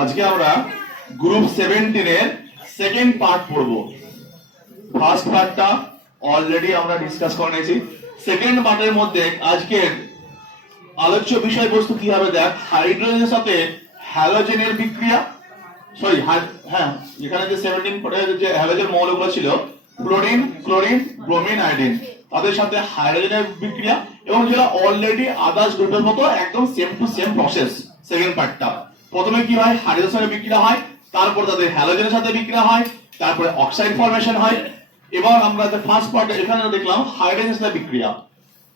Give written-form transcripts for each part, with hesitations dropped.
আজকে আমরা গ্রুপ 17 এর সেকেন্ড পার্ট পড়ব। ফার্স্ট পার্টটা অলরেডি আমরা ডিসকাস করে নিয়েছি। সেকেন্ড পার্টের মধ্যে আজকের আলোচ্য বিষয়বস্তু কি হবে দেখ, হাইড্রোজেনের সাথে হ্যালোজেনের বিক্রিয়া, সরি হ্যাঁ, যেখানে যে 17 পড়ে যে হ্যালোজেন মৌলগুলো ছিল ফ্লোরিন, ক্লোরিন, ব্রোমিন, আয়োডিন, তাদের সাথে হাইড্রোজেনের বিক্রিয়া, এবং যেটা অলরেডি আদার্স গ্রুপের মতো একদম same to same process. Second পার্টটা প্রথমে কি হয়, হাইড্রোজেনের সাথে বিক্রিয়া হয়, তারপর তাদের হ্যালোজেনের সাথে বিক্রিয়া হয়, তারপরে অক্সাইড ফর্মেশন হয়। এবার আমরা ফার্স্ট পার্টে এখানে দেখলাম হাইড্রোজেনের সাথে বিক্রিয়া।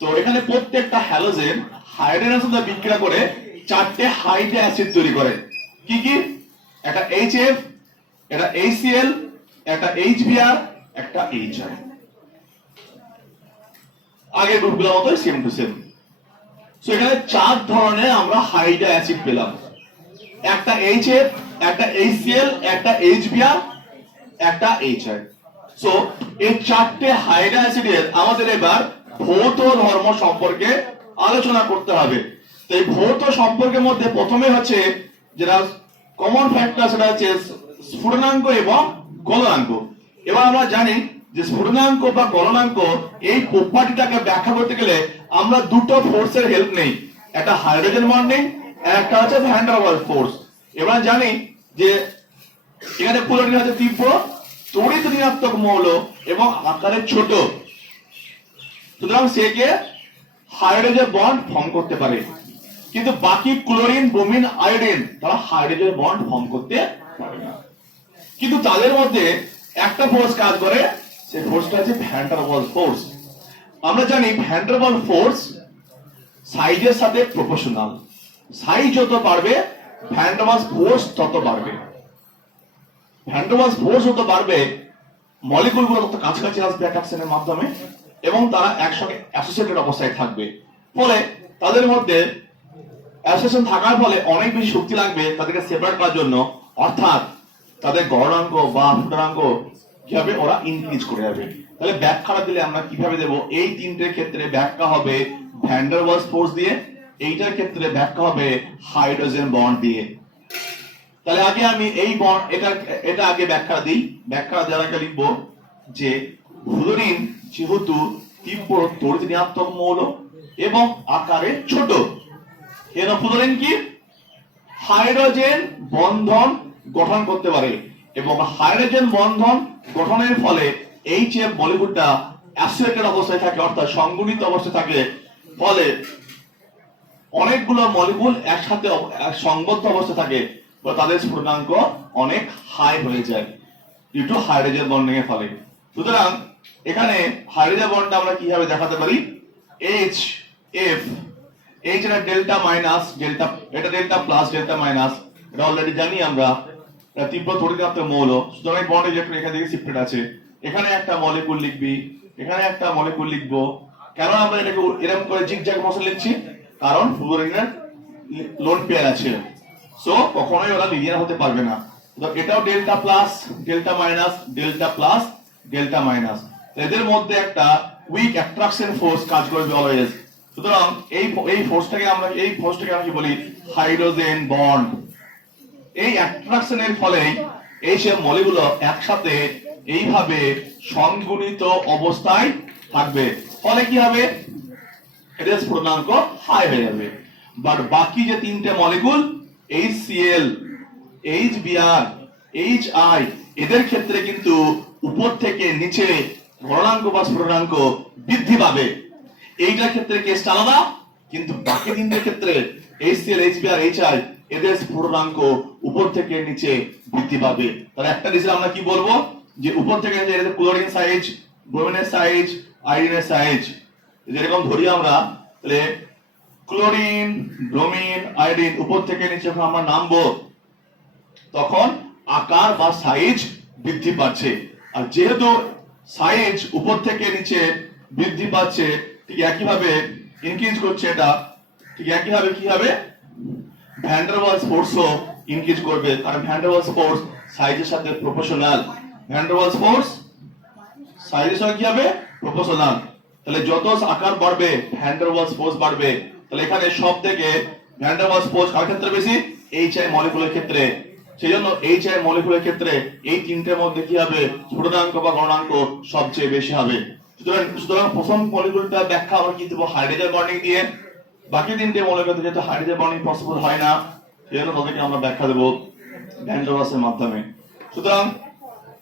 তো এখানে প্রত্যেকটা হ্যালোজেন হাইড্রোজেনের সাথে বিক্রিয়া করে চারটে হাইড্রো অ্যাসিড তৈরি করে। কি কি? একটা HF, একটা HCl, একটা HBr, একটা HI। আগের গ্রুপগুলোর মতোই সেম টু সেম। সো এখানে চার ধরনের আমরা হাইড্রো অ্যাসিড পেলাম, একটা HF, একটা HCl, একটা HBr, একটা HI। সো এই চারটে হাইড্রো অ্যাসিডের আমাদের এবার ভৌত ধর্ম সম্পর্কে আলোচনা করতে হবে। তো এই ভৌত সম্পর্কের মধ্যে প্রথমে হচ্ছে যেটা কমন ফ্যাক্টর, সেটা হচ্ছে স্ফুটনাঙ্ক এবং গলনাঙ্ক। এবার আমরা জানি যে স্ফুটনাঙ্ক বা গলনাঙ্ক এই প্রপার্টিটাকে ব্যাখ্যা করতে গেলে আমরা দুটো ফোর্সের হেল্প নেই, একটা হাইড্রোজেন বন্ডিং, একটা হচ্ছে ভ্যান ডার ওয়ালস ফোর্স। এবার জানি যে এখানে ক্লোরিন হচ্ছে তীব্র তড়িৎ ঋণাত্মক মৌল এবং আকারে ছোট, সুতরাং সে কে হাইড্রোজেন বন্ড ফর্ম করতে পারে। কিন্তু বাকি ক্লোরিন, ব্রোমিন, আয়োডিন তারা হাইড্রোজেন বন্ড ফর্ম করতে পারে না। কিন্তু তাদের মধ্যে একটা ফোর্স কাজ করে, সেই ফোর্সটা হচ্ছে ভ্যান ডার ওয়ালস ফোর্স। আমরা জানি ভ্যান ডার ওয়ালস ফোর্স সাইজের সাথে প্রপোর্শনাল। সাইজ যত বাড়বে ভ্যান ডার ওয়ালস ফোর্স তত বাড়বে। ভ্যান ডার ওয়ালস ফোর্স যত বাড়বে মলিকুলগুলো তত কাছাকাছি আসবে অ্যাট্রাকশনের মাধ্যমে এবং তারা একসঙ্গে অ্যাসোসিয়েটেড অবস্থায় থাকবে। ফলে তাদের মধ্যে অ্যাসোসিয়েশন থাকার ফলে অনেক বেশি শক্তি লাগবে তাদেরকে সেপারেট করার জন্য, অর্থাৎ তাদের গলনাঙ্ক বা স্ফুটনাঙ্ক কি হবে, ওরা ইনক্রিজ করে যাবে। তাহলে ব্যাখ্যাটা দিলে আমরা কিভাবে দেব? এই তিনটের ক্ষেত্রে ব্যাখ্যা হবে ভ্যান ডার ওয়ালস ফোর্স দিয়ে, এইটার ক্ষেত্রে ব্যাখ্যা হবে হাইড্রোজেন বন্ড দিয়ে। তাহলে আগে আমি এই বন্ড এটা আগে ব্যাখ্যা দিই। ব্যাখ্যা দেওয়ার আগে লিখবো যে ফ্লোরিন যেহেতু তীব্র তড়িৎ ঋণাত্মক মৌল এবং আকারে ছোট, এর ফ্লোরিন কি হাইড্রোজেন বন্ধন গঠন করতে পারে এবং হাইড্রোজেন বন্ধন গঠনের ফলে HF মলিকুলটা অ্যাসোসিয়েটেড অবস্থায় থাকে, অর্থাৎ সংগঠিত অবস্থায় থাকে। ফলে অনেকগুলো মলিকুল একসাথে সংবদ্ধ অবস্থায় থাকে, তাদের স্ফুটনাঙ্ক অনেক হাই হয়ে যায় ডিউ টু হাইড্রোজেন বন্ডিং এর ফলে। সুতরাং এখানে হাইড্রোজেন বন্ডটা আমরা কিভাবে দেখাতে পারি? HF, H এর ডেল্টা মাইনাস ডেল্টা, এটা ডেল্টা প্লাস ডেল্টা মাইনাস, এটা অলরেডি জানি আমরা, এটা তীব্র তড়িৎ ঋণাত্মক মৌল। সুতরাং বন্ড ইলেকট্রন এখান থেকে শিফটেড আছে। এখানে একটা মলিকুল লিখবি, এখানে একটা মলিকুল লিখবো। কেন আমরা এটাকে এরকম করে জিগজ্যাগ মোশন লিখছি? কারণ ফ্লোরিনের লোন পেয়ার আছে, সো কখনোই ওরা লিনিয়ার হতে পারবে না। তো এটাও delta plus delta minus, delta plus delta minus, এদের মধ্যে একটা উইক অ্যাট্রাকশন ফোর্স কাজ করবে অলওয়েজ। সুতরাং এই ফোর্সটাকে আমরা কি বলি? Hydrogen bond. এই অ্যাট্রাকশনের ফলে এই সব মলিকুলগুলো একসাথে এইভাবে সংগঠিত অবস্থায় থাকবে। ফলে কি হবে? এদের স্ফুটনাঙ্ক হাই হয়ে যাবে। বাট বাকি যে তিনটে মলিকুল HCl, HBr, HI, এদের ক্ষেত্রে কিন্তু উপর থেকে নিচে গলনাঙ্ক বা স্ফুটনাঙ্ক বৃদ্ধি পাবে। এইটার ক্ষেত্রে কেসটা আলাদা, কিন্তু বাকি তিনটের ক্ষেত্রে HCl, HBr, HI এদের স্ফুটনাঙ্ক উপর থেকে নিচে বৃদ্ধি পাবে। তাহলে একটা রিজন আমরা কি বলবো, যে উপর থেকে নিচে এদের ক্লোরিন সাইজ, ব্রোমিনের সাইজ, আয়োডিনের সাইজ, যেরকম ধরি আমরা, তাহলে ক্লোরিন, ব্রোমিন, আয়োডিন উপর থেকে নিচে যখন আমরা নামবো তখন আকার বা সাইজ বৃদ্ধি পাচ্ছে। আর যেহেতু সাইজ উপর থেকে নিচে বৃদ্ধি পাচ্ছে, ঠিক একইভাবে ইনক্রিজ করছে, এটা ঠিক একইভাবে কি হবে? ভ্যান ডার ওয়ালস ফোর্সও ইনক্রিজ করবে, কারণ ভ্যান ডার ওয়ালস ফোর্স সাইজের সাথে proportional. Van der Waals force সাইজের সাথে কি হবে? প্রপোর্শনাল। তাহলে যত আকার বাড়বে ভ্যান ডার ওয়ালস ফোর্স বাড়বে। তাহলে এখানে সব থেকে ভ্যান ডার ওয়ালস ফোর্স কার ক্ষেত্রে বেশি? HI মলিকুলের ক্ষেত্রে। সেই জন্য HI মলিকুলের ক্ষেত্রে এই তিনটের মধ্যে কি হবে, স্ফুটনাঙ্ক বা গণনাঙ্ক সবচেয়ে বেশি হবে। সুতরাং প্রথম মলিকুলটা ব্যাখ্যা আমরা কি দেবো, হাইড্রোজেন বন্ডিং দিয়ে। বাকি তিনটে মলিকুল যেহেতু হাইড্রোজেন বন্ডিং পসিবল হয় না, সেই জন্য তাদেরকে আমরা ব্যাখ্যা দেবো ভ্যান ডার ওয়ালসের মাধ্যমে। সুতরাং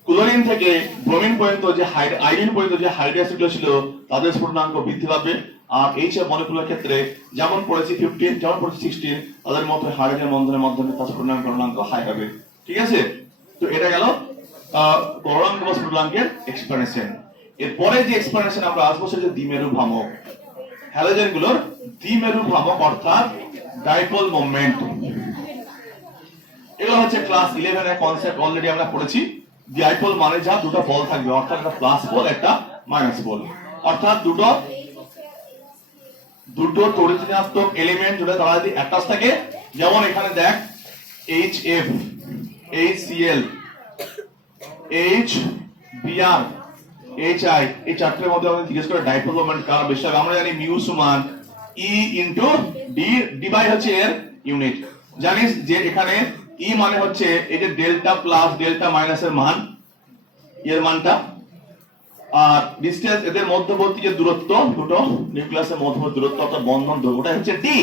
ক্লোরিন থেকে ব্রোমিন পর্যন্ত যে আয়োডিন পর্যন্ত যে হাইড্রো অ্যাসিডগুলো ছিল তাদের স্ফুটনাঙ্ক বৃদ্ধি পাবে। আর HI মলিকুলের ক্ষেত্রে যেমন পড়েছি 15, যেমন পড়েছি 16, তাদের মতো হাইড্রোজেন বন্ধনের মাধ্যমে তার স্ফুটনাঙ্ক গণনাঙ্ক হাই হবে। ঠিক আছে, তো এটা গেল গণনাঙ্ক বা স্ফুটনাঙ্কের এক্সপ্লেনেশন। এরপরে যে এক্সপ্লেনেশন আমরা আসবো সেটা দ্বিমেরু ভ্রামক, হ্যালোজেন গুলোর দ্বিমেরু ভ্রামক অর্থাৎ ডাইপোল মোমেন্ট। এগুলো হচ্ছে ক্লাস 11 এর কনসেপ্ট, অলরেডি আমরা পড়েছি। ডাইপোল মানে যা দুটো বল থাকবে, অর্থাৎ একটা প্লাস বল একটা মাইনাস বল, অর্থাৎ দুটো তড়িৎ ঋণাত্মক এলিমেন্ট যদি তারা যদি অ্যাটাচ থাকে, যেমন এখানে দেখ HF, HCl, HBr, HI, এই চারটির মধ্যে আমাদের জিজ্ঞেস করে ডাইপোল মোমেন্ট কার বেশি হবে। আমরা জানি মিউ সমান E into D, D by হচ্ছে এর ইউনিট। জানিস যে এখানে E মানে হচ্ছে এই যে ডেল্টা প্লাস ডেল্টা মাইনাস এর মান, এর মানটা, আর ডিসটেন্স এদের মধ্যবর্তী যে দূরত্ব, দুটো নিউক্লিয়াসের মধ্যবর্তী দূরত্ব অর্থাৎ বন্ধন দৈর্ঘ্য, ওটা হচ্ছে ডি।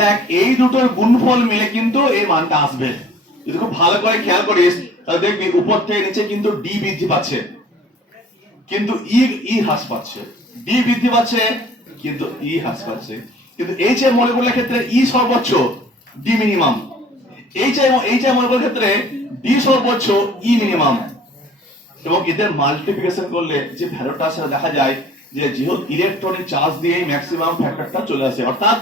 দেখ এই দুটোর গুণফল মিলে কিন্তু এই মানটা আসবে। যদি খুব ভালো করে খেয়াল করিস তাহলে দেখবি উপর থেকে নিচে কিন্তু ডি বৃদ্ধি পাচ্ছে, কিন্তু ই হ্রাস পাচ্ছে। ডি বৃদ্ধি পাচ্ছে কিন্তু ই হ্রাস পাচ্ছে। কিন্তু HI মলিকুলের ক্ষেত্রে ই সর্বোচ্চ, ডি মিনিমাম। HI মলিকুলের ক্ষেত্রে ডি সর্বোচ্চ, ই মিনিমাম। এবং এদের মাল্টিপ্লিকেশন করলে যে ভ্যালুটা সেটা দেখা যায় যে যেহেতু ইলেকট্রনিক চার্জ দিয়ে ম্যাক্সিমাম ফ্যাক্টরটা চলে আসে, অর্থাৎ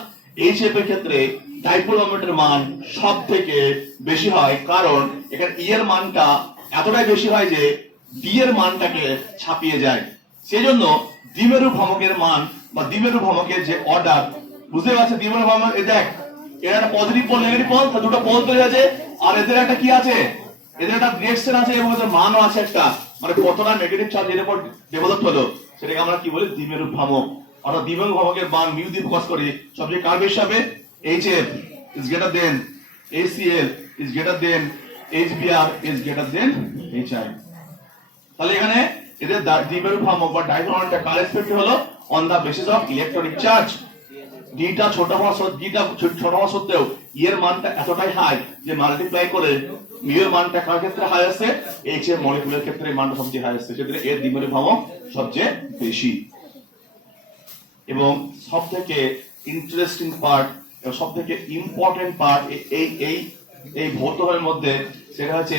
HF এর ক্ষেত্রে ডাইপোল মোমেন্টের মান সব থেকে বেশি হয়, কারণ এখানে ই এর মানটা এতটাই বেশি হয় যে ডি এর মানটাকে ছাপিয়ে যায়। সেজন্য দ্বিমেরু ভ্রামকের মান বা দ্বিমেরু ভ্রামকের যে অর্ডার, বুঝতে পারছো? দ্বিমেরু ভ্রামক এই দেখ, এর একটা পজিটিভ পোল নেগেটিভ পোল, দুটো পোল তৈরি আছে, আর এদের একটা কি আছে, এদের একটা ডিরেকশন আছে এবং এদের মানও আছে একটা, মানে কতটা নেগেটিভ চার্জ এর উপর ডেভেলপ হলো সেটাকে আমরা কি বলি, দ্বিমেরু ভ্রামক। অর্থাৎ দ্বিমেরু ভ্রামকের মান মিউ দিয়ে প্রকাশ করি, সবচেয়ে কার বেশি হবে, HF is greater than HCl is greater than HBr is greater than HI। তাহলে এখানে এদের দ্বিমেরু ভ্রামক বা ডাইপোল মোমেন্টটা কার রেসপেক্টিভ হলো, on the basis of electronic charge. ডিটা ছোট হওয়া সত্ত্বেও ই এর মানটা এতটাই হাই যে মাল্টিপ্লাই করে মিউ এর মানটা কার ক্ষেত্রে হাই আসছে, এইচ এর মলিকুলের ক্ষেত্রে এই মানটা সবচেয়ে হাই আসছে, সেক্ষেত্রে এর দ্বিমেরু ভ্রামক সবচেয়ে বেশি। এবং সবথেকে ইন্টারেস্টিং পার্ট এবং সবথেকে ইম্পর্টেন্ট পার্ট এই ভৌতদের মধ্যে, সেটা হচ্ছে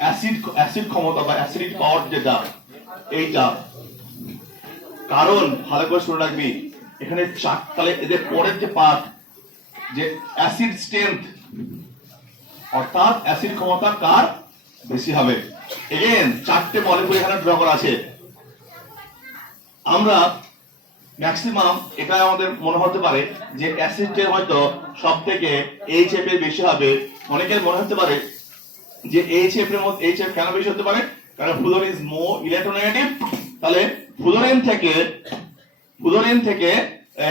অ্যাসিড ক্ষমতা বা অ্যাসিডিক পাওয়ার, যেটা এইটা। কারণ ভালো করে শুনে রাখবি, এখানে তাহলে এদের পরের যে পার্ট, যে অ্যাসিড স্ট্রেংথ, অর্থাৎ অ্যাসিড ক্ষমতা কার বেশি হবে। এগেন চারটে মলিকুল এখানে ড্র করা আছে। আমরা ম্যাক্সিমাম এটা আমাদের মনে হতে পারে যে অ্যাসিডের হয়তো সব থেকে HF এর বেশি হবে। অনেকের মনে হতে পারে যে HF এর মধ্যে HF কেন বেশি হতে পারে, কারণ ফ্লুরিন ইজ মোর ইলেকট্রোনেগেটিভ। তাহলে ফ্লুরিন থেকে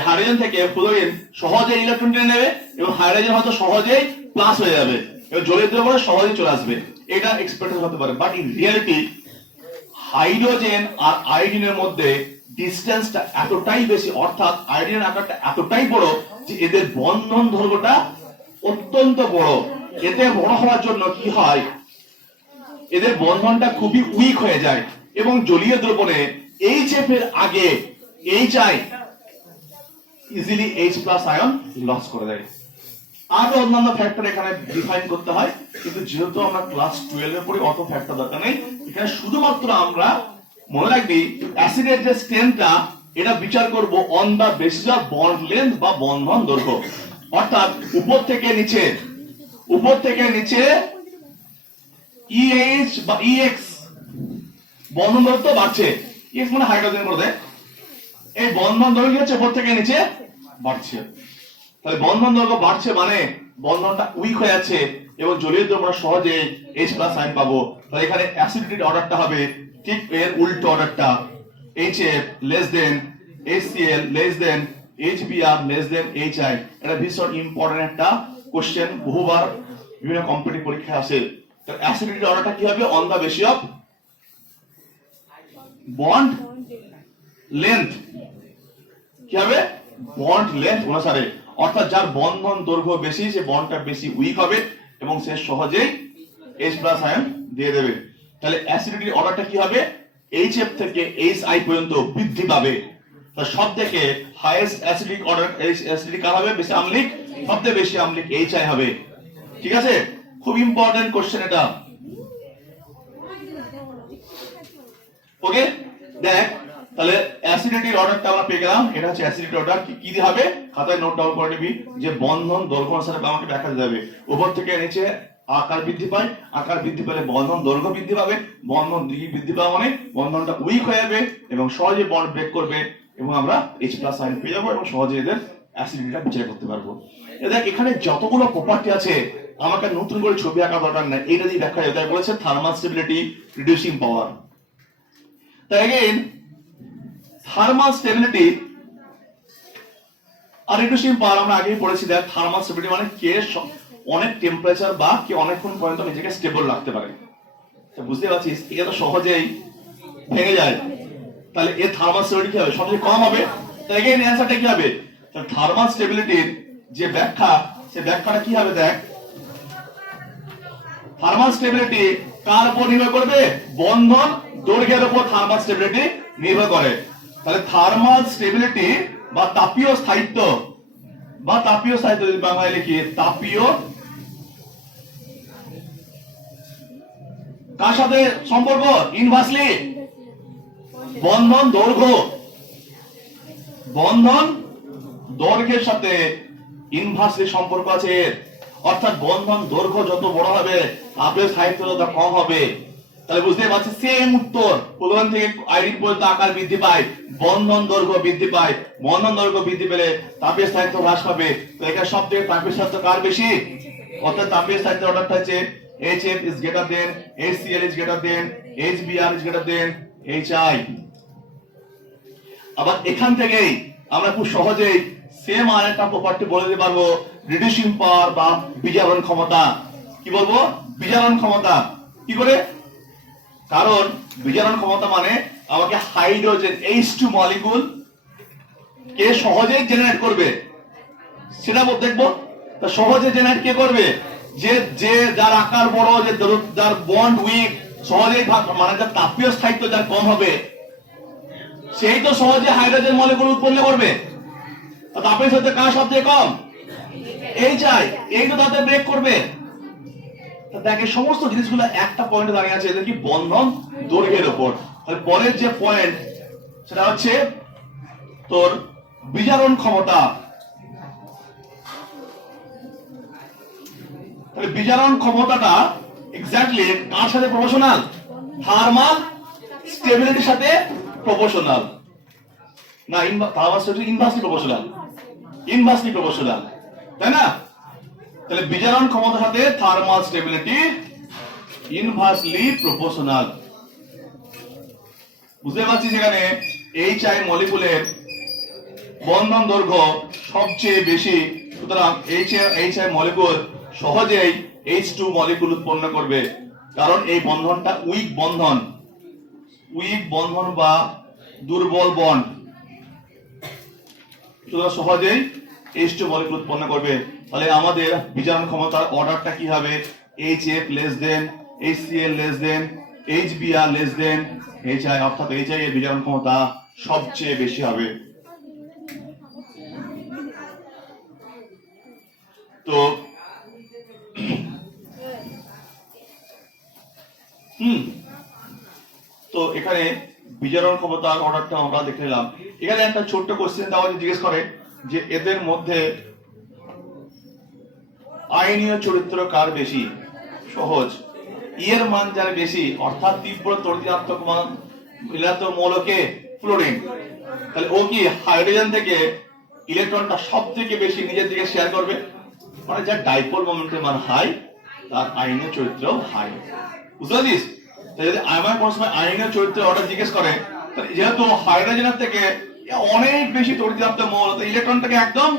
হাইড্রোজেন থেকে ফ্লুরিন সহজে ইলেকট্রন টেনে নেবে এবং হাইড্রোজেন হয়তো সহজেই প্লাস হয়ে যাবে এবং জলীয় দ্রবণে সহজেই চলে আসবে, এটা এক্সপেক্টেশন হতে পারে। বাট ইন রিয়ালিটি হাইড্রোজেন আর আয়োডিনের মধ্যে ডিসটেন্সটা এতটাই বেশি, অর্থাৎ আয়োডিনের আকারটা এতটাই বড় যে এদের বন্ধন দৈর্ঘ্যটা অত্যন্ত বড়। এতে বড় হওয়ার জন্য কি হয়, এদের বন্ধনটা খুবই উইক হয়ে যায় এবং জলীয় দ্রবণে HF এর আগে HI easily H+ ion loss করে দেয়। আরো অন্যান্য ফ্যাক্টর এখানে ডিফাইন করতে হয়, কিন্তু যেহেতু আমরা ক্লাস 12 এ পড়ি অত ফ্যাক্টর দরকার নেই। এখানে শুধুমাত্র আমরা মনে রাখবি অ্যাসিডের যে স্ট্রেংথটা, এটা বিচার করব on the basis of bond length বা বন্ধন দৈর্ঘ্য। অর্থাৎ উপর থেকে নিচে EH বা EX বন্ধন দৈর্ঘ্য বাড়ছে, EX মানে হাইড্রোজেন করে দেয়, এই বন্ধন দৈর্ঘ্য হচ্ছে উপর থেকে নিচে বাড়ছে। তাহলে বন্ধন দৈর্ঘ্য বাড়ছে মানে বন্ধনটা উইক হয়ে যাচ্ছে এবং জলীয় দ্রবণ সহজে H+ আয়ন পাবো। তাহলে এখানে অ্যাসিডিটির অর্ডারটা হবে ঠিক এর উল্টো অর্ডারটা, HF less than HCl less than HBr less than HI। এটা ভীষণ ইম্পর্টেন্ট একটা কোশ্চেন, বহুবার বিভিন্ন কম্পিটিটিভ পরীক্ষায় আসে। তো অ্যাসিডিটি অর্ডারটা কি হবে? On the basis of bond length. কি হবে? বন্ড লেন্থ অনুসারে, অর্থাৎ যার বন্ধন দৈর্ঘ্য বেশি সে বন্ডটা বেশি উইক হবে এবং সে সহজেই H+ আয়ন দিয়ে দেবে। তাহলে অ্যাসিডিটির অর্ডারটা কি হবে? HF থেকে HI পর্যন্ত বৃদ্ধি পাবে। তো সবথেকে হাইয়েস্ট অ্যাসিডিক অর্ডার অ্যাসিডিক কার হবে? বেশি আম্লিক, সবথেকে বেশি আম্লিক HI হবে। ঠিক আছে, খুব ইম্পর্টেন্ট কোশ্চেন এটা। ওকে, দেখ তাহলে অ্যাসিডিটির অর্ডারটা আমরা পেয়ে গেলাম। এটা হচ্ছে অ্যাসিডিটি অর্ডার। কি দিয়ে হবে? খাতায় নোট ডাউন করে নিবি যে বন্ধন দৈর্ঘ্য অনুসারে আমাকে ব্যাখ্যা দিতে হবে। উপর থেকে নিচে আকার বৃদ্ধি পায়, আকার বৃদ্ধি পেলে বন্ধন দৈর্ঘ্য বৃদ্ধি পাবে, বন্ধন দিকে বৃদ্ধি পাওয়া মানে বন্ধনটা উইক হয়ে যাবে এবং সহজে বন্ড ব্রেক করবে এবং আমরা H+ আয়ন পেয়ে যাবো এবং সহজে এদের অ্যাসিডিটিটা বিচার করতে পারবো। দেখ এখানে যতগুলো প্রপার্টি আছে আমাকে নতুন করে ছবি আঁকা দরকার নাই, এইটা দিয়ে ব্যাখ্যা দেয়। তাই বলেছে থার্মাল স্টেবিলিটি, রিডিউসিং পাওয়ার। তাই अगेन থার্মাল স্টেবিলিটি আর রিডিউসিং পাওয়ার আমরা আগেই পড়েছি। দেখ থার্মাল স্টেবিলিটি মানে কে অনেক টেম্পারেচার বা কে অনেকক্ষণ পর্যন্ত নিজেকে স্টেবল রাখতে পারে। তো বুঝতে পারছিস এটা তো সহজেই ভেঙে যায়। তাহলে এর থার্মাল স্টেবিলিটি কি হবে? সবচেয়ে কম হবে। তাই अगेन অ্যানসারটা কি হবে? তাহলে থার্মাল স্টেবিলিটির যে ব্যাখ্যা, সে ব্যাখ্যাটা কি হবে? দেখ থার্মাল স্টেবিলিটি কার উপর নির্ভর করবে? বন্ধন দৈর্ঘ্যের উপর থার্মাল স্টেবিলিটি নির্ভর করে। তাহলে থার্মাল স্টেবিলিটি বা তাপীয় স্থায়িত্ব, বা তাপীয় স্থায়িত্ব যদি বাংলায় লিখি, তাপীয় কার সাথে সম্পর্ক? ইনভার্সলি বন্ধন দৈর্ঘ্য, বন্ধন দৈর্ঘ্যের সাথে ইনভার্সলি সম্পর্ক আছে। অর্থাৎ বন্ধন দৈর্ঘ্য যত বড় হবে তাপীয় স্থায়িত্ব তত কম হবে। তাহলে বুঝতে পারছি সেম উত্তর। প্রধান থেকে আইডিন পর্যন্ত আকার বৃদ্ধি পায়, বন্ধন দৈর্ঘ্য বৃদ্ধি পায়, বন্ধন দৈর্ঘ্য বৃদ্ধি পেলে তাপীয় স্থায়িত্ব হ্রাস পাবে। তো এখানে সবথেকে তাপীয় স্থায়িত্ব কার বেশি? অর্থাৎ তাপীয় স্থায়িত্বের অর্ডারটা হচ্ছে HF is greater than HCl is greater than HBr is greater than HI। আবার এখান থেকেই আমরা খুব সহজেই সেম আরেকটা প্রপার্টি বলে দিতে পারবো, রিডিউসিং পাওয়ার বা বিজারণ ক্ষমতা। কি বলবো? বিজারণ ক্ষমতা। কি করে? কারণ বিজারণ ক্ষমতা মানে আমাকে হাইড্রোজেন H2 মলিকুল কে সহজেই জেনারেট করবে সেটা দেখবো। তা সহজে জেনারেট কে করবে? যে যে যার আকার বড়, যে যার বন্ড উইক, সহজেই মানে যার তাপীয় স্থায়িত্ব যার কম হবে, সেই তো সহজে হাইড্রোজেন মলিকুল উৎপন্ন করবে। তাপীয় স্থায়িত্ব কার সবচেয়ে কম? HI। এই তো তাতে ব্রেক করবে। দেখে সমস্ত জিনিসগুলো একটা পয়েন্টে দাঁড়িয়ে আছে, এদের কি? বন্ধন দৈর্ঘ্যের উপর। তাহলে পরের যে পয়েন্ট সেটা হচ্ছে তোর বিজারণ ক্ষমতা। তাহলে বিজারণ ক্ষমতাটা এক্স্যাক্টলি কার সাথে প্রপোর্শনাল? থার্মাল স্টেবিলিটির সাথে প্রপোর্শনাল। না, thermal stability inversely proportional, inversely proportional, তাই না? তাহলে বিজারণ ক্ষমতার সাথে থার্মাল স্টেবিলিটি ইনভার্সলি প্রপোর্শনাল। বুঝতে পারছি সেখানে HI মলিকুলের বন্ধন দৈর্ঘ্য সবচেয়ে বেশি, সুতরাং HI মলিকুল সহজেই H2 মলিকুল উৎপন্ন করবে। কারণ এই বন্ধনটা উইক বন্ধন, উইক বন্ধন বা দুর্বল বন্ড, সুতরাং সহজেই H2 মলিকুল উৎপন্ন করবে। তাহলে আমাদের বিজারণ ক্ষমতার অর্ডারটা কি হবে? HF less than HCl less than HBr less than HI, অর্থাৎ HI এর বিজারণ ক্ষমতা সবচেয়ে বেশি হবে। তো তো এখানে বিজারণ ক্ষমতার অর্ডারটা আমরা দেখে নিলাম। এখানে একটা ছোট্ট কোশ্চেন দেওয়া জিজ্ঞেস করে যে এদের মধ্যে আয়নীয় চরিত্র কার বেশি? সহজ, এর মান যার বেশি, অর্থাৎ তীব্র তড়িৎ মান ঋণাত্মক মৌলকে ফ্লোরিন। তাহলে ও কি হাইড্রোজেন থেকে ইলেকট্রনটা সব থেকে বেশি নিজের দিকে শেয়ার করবে, মানে যার ডাইপোল মোমেন্টের মান হাই তার আয়নীয় চরিত্র হাই। বুঝতে পারছিস? যদি আমার কোন সময় আয়নীয় চরিত্রের অর্ডার জিজ্ঞেস করে, যেহেতু হাইড্রোজেনের থেকে অনেক বেশি তড়িৎ মৌল, তো ইলেকট্রনটাকে একদম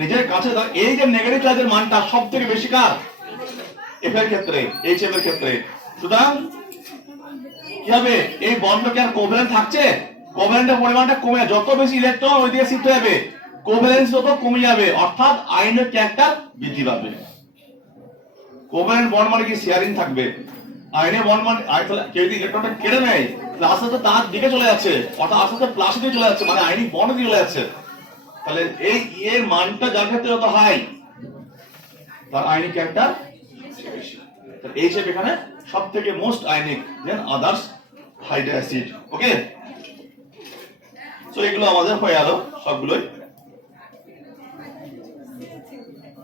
নিজের কাছে, এই যে নেগেটিভ চার্জের মানটা সব থেকে বেশি কার? এফ এর ক্ষেত্রে, এইচ এফ এর ক্ষেত্রে। সুতরাং কি হবে, এই বন্ডকে আর কোভ্যালেন্ট থাকছে, কোভ্যালেন্টের পরিমাণটা কমে, যত বেশি ইলেকট্রন ওই দিকে শিফট হবে কোভ্যালেন্স তত কমে যাবে, অর্থাৎ আয়নের ক্যারেক্টার বৃদ্ধি পাবে। কোভ্যালেন্ট বন্ড মানে কি শেয়ারিং থাকবে, আয়নে বন্ড মানে কেউ যদি ইলেকট্রনটা কেড়ে নেয় আস্তে আস্তে তার দিকে চলে যাচ্ছে, অর্থাৎ আস্তে আস্তে প্লাসে দিকে চলে যাচ্ছে, মানে আয়নিক বন্ড দিকে চলে যাচ্ছে। তাহলে এই এর মানটা যার ক্ষেত্রে যত হাই তার আয়নিক ক্যারেক্টার বেশি। তাহলে এইচ এফ এখানে সবথেকে মোস্ট আয়নিক দেন আদার্স হাইড্রো অ্যাসিড। ওকে, সো এগুলো আমাদের হয়ে গেল সবগুলোই।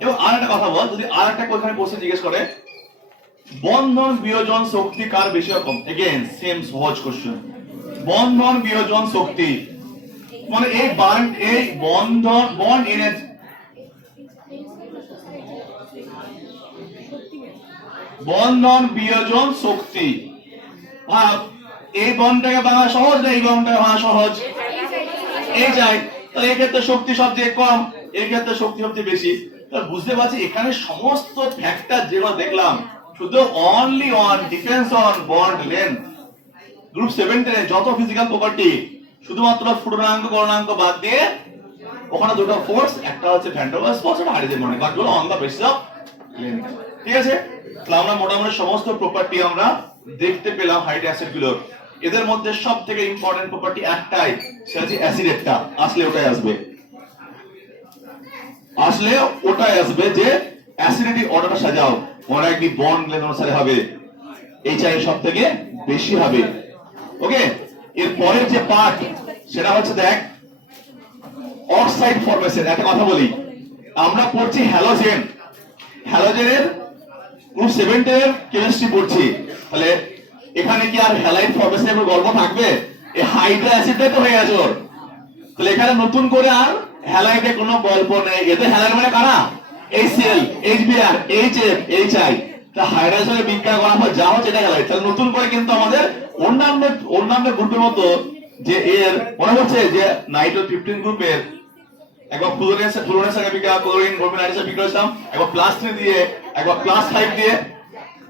এবং আর একটা কথা বল, যদি আর একটা কোথায় কোশ্চেন জিজ্ঞেস করে বন্ধন বিয়োজন শক্তি কার বেশি রকম, এগেইন সেম সহজ কোশ্চেন। বন্ধন বিয়োজন শক্তি মানে এই বন্ধন বন্ড এনার্জি, বন্ধন বিয়োজন শক্তি, ভাব এই বন্ডটাকে ভাঙা সহজ না এই বন্ডটাকে ভাঙা সহজ, এই চাই, তাহলে এই ক্ষেত্রে শক্তি সবচেয়ে কম, এই ক্ষেত্রে শক্তি সবচেয়ে বেশি। তাহলে বুঝতে পারছি এখানে সমস্ত ফ্যাক্টর যেগুলো দেখলাম শুধু only on depends on bond length. Group 7 এর যত ফিজিক্যাল প্রপার্টি শুধুমাত্র ফুটনাঙ্ক গণনাঙ্ক বাদ দিয়ে ওখানে দুটো ফোর্স, একটা হচ্ছে ভ্যান ডার ওয়ালস ফোর্স আর হাইড্রোজেন বন্ড, বাকিগুলো on the basis of length. ঠিক আছে, তাহলে আমরা মোটামুটি সমস্ত প্রপার্টি আমরা দেখতে পেলাম হাইড্রো অ্যাসিড গুলোর। এদের মধ্যে সবথেকে ইম্পর্টেন্ট প্রপার্টি একটাই, সেটা হচ্ছে অ্যাসিডেরটা, আসলে ওটাই আসবে, আসলে ওটাই আসবে যে অ্যাসিডিটি অর্ডারটা সাজাও, মনে রাখবি বন্ড লেন্থ অনুসারে হবে, এই চাই সব থেকে বেশি হবে। ওকে, এর পরের যে পার্ট সেটা হচ্ছে দেখ অক্সাইড ফরমেশন। একটা কথা বলি, আমরা পড়ছি হ্যালোজেন, হ্যালোজেনের গ্রুপ 7 এর কেমিস্ট্রি পড়ছি, তাহলে এখানে কি আর হ্যালাইড ফরমেশনের গল্প থাকবে? এই হাইড্রো অ্যাসিডটাই তো হয়ে গেছে ওর, তাহলে এখানে নতুন করে আর হ্যালাইডে কোনো গল্প নেই। এতে হ্যালাইড মানে কারা? HCl, HBr, HF, HI। তা হাইড্রোজেনে বিক্রিয়া করার পর যা হচ্ছে এটা হ্যালাইড। তাহলে নতুন করে কিন্তু আমাদের অন্যান্য গ্রুপের মতো যে এর মনে হচ্ছে যে নাইট্রো 15 গ্রুপের একবার ফ্লোরিনের সঙ্গে বিক্রিয়া, ক্লোরিন ব্রোমিন আইডের সাথে বিক্রিয়া করলাম, একবার +3 দিয়ে, একবার +5 দিয়ে,